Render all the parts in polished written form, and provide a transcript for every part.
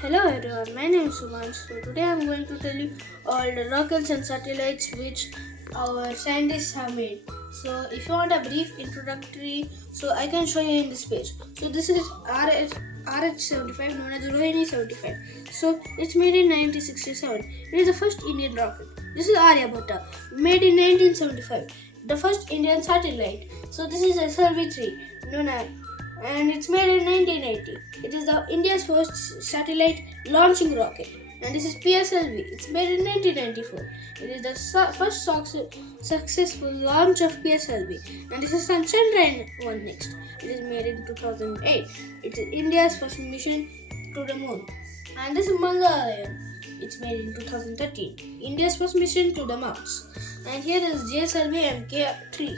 Hello everyone, my name is Suman. So today I am going to tell you all the rockets and satellites which our scientists have made. So if you want a brief introductory, so I can show you in this page. So this is RH-75 known as Rohini 75. So it's made in 1967. It is the first Indian rocket. This is Aryabhatta, made in 1975. The first Indian satellite. So this is SLV-3 known as, and it's made in 1980. It is the India's first satellite launching rocket. And this is PSLV. It's made in 1994. It is the first successful launch of PSLV. And this is Chandrayaan 1 next. It is made in 2008. It is India's first mission to the moon. And this is Chandrayaan. It's made in 2013. India's first mission to the Mars. And here is GSLV Mk3.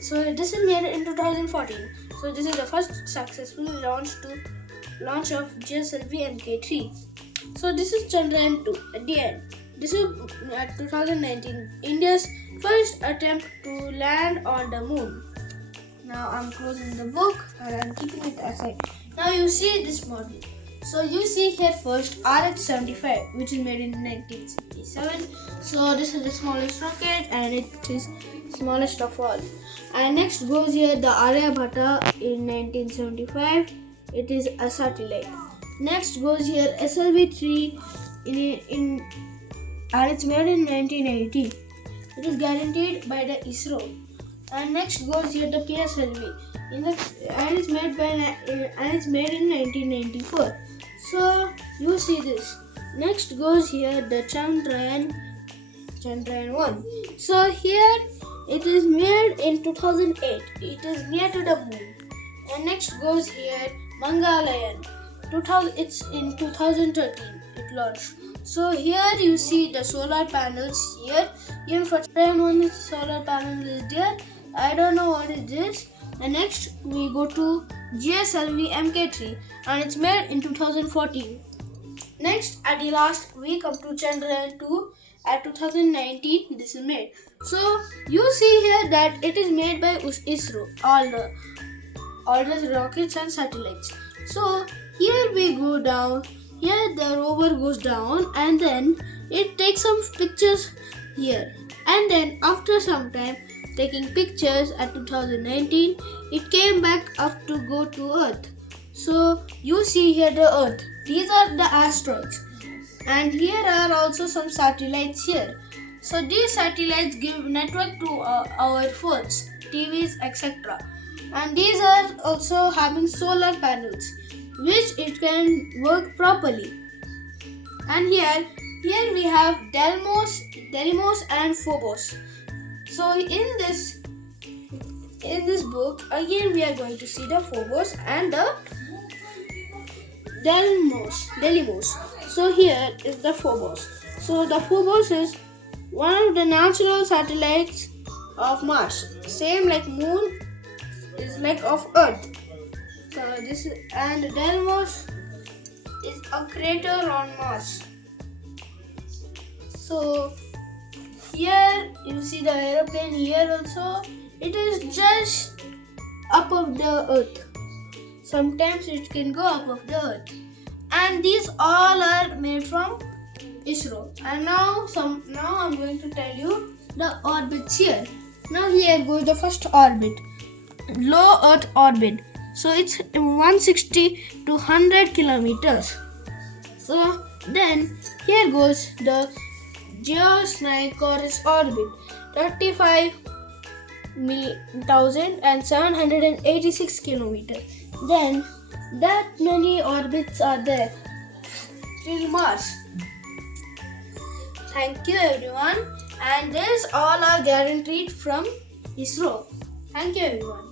So this is made in 2014. So this is the first successful launch of GSLV Mk3. So this is Chandrayaan 2 at the end. This is 2019 India's first attempt to land on the moon. Now I'm closing the book and I'm keeping it aside. Now you see this model. So you see here first RH-75, which is made in 1967. So this is the smallest rocket and it is smallest of all. And next goes here the Aryabhatta in 1975. It is a satellite. Next goes here SLV-3 and it's made in 1980. It is guaranteed by the ISRO. And next goes here the PSLV and it's made in 1994. So you see this. Next goes here the Chandrayaan 1. So here it is made in 2008. It is near to the moon. And next goes here Chandrayaan. It's in 2013 it launched. So here you see the solar panels here. Even for Chandrayaan 1 solar panel is there. I don't know what is this. And next we go to GSLV Mk3 and it's made in 2014. Next at the last we come to Chandrayaan 2 at 2019 this is made. So you see here that it is made by ISRO, all the rockets and satellites. So here we go down, here the rover goes down and then it takes some pictures here. And then after some time taking pictures at 2019, it came back up to go to Earth. So you see here the Earth. These are the asteroids. And here are also some satellites here. So these satellites give network to our phones, TVs, etc. And these are also having solar panels, which it can work properly. And here we have Deimos and Phobos. So in this book again we are going to see the Phobos and the Deimos. So here is the Phobos. So the Phobos is one of the natural satellites of Mars. Same like Moon is like of Earth. So this is, and Deimos is a crater on Mars. So here you see the aeroplane here also. It is just up of the Earth. Sometimes it can go up of the Earth. And these all are made from ISRO. And now I'm going to tell you the orbits here. Now here goes the first orbit, low Earth orbit. So it's 160 to 100 kilometers. So then here goes the geosynchronous orbit, 35,786 kilometers. Then that many orbits are there till Mars. Thank you everyone, and this all are guaranteed from ISRO. Thank you everyone.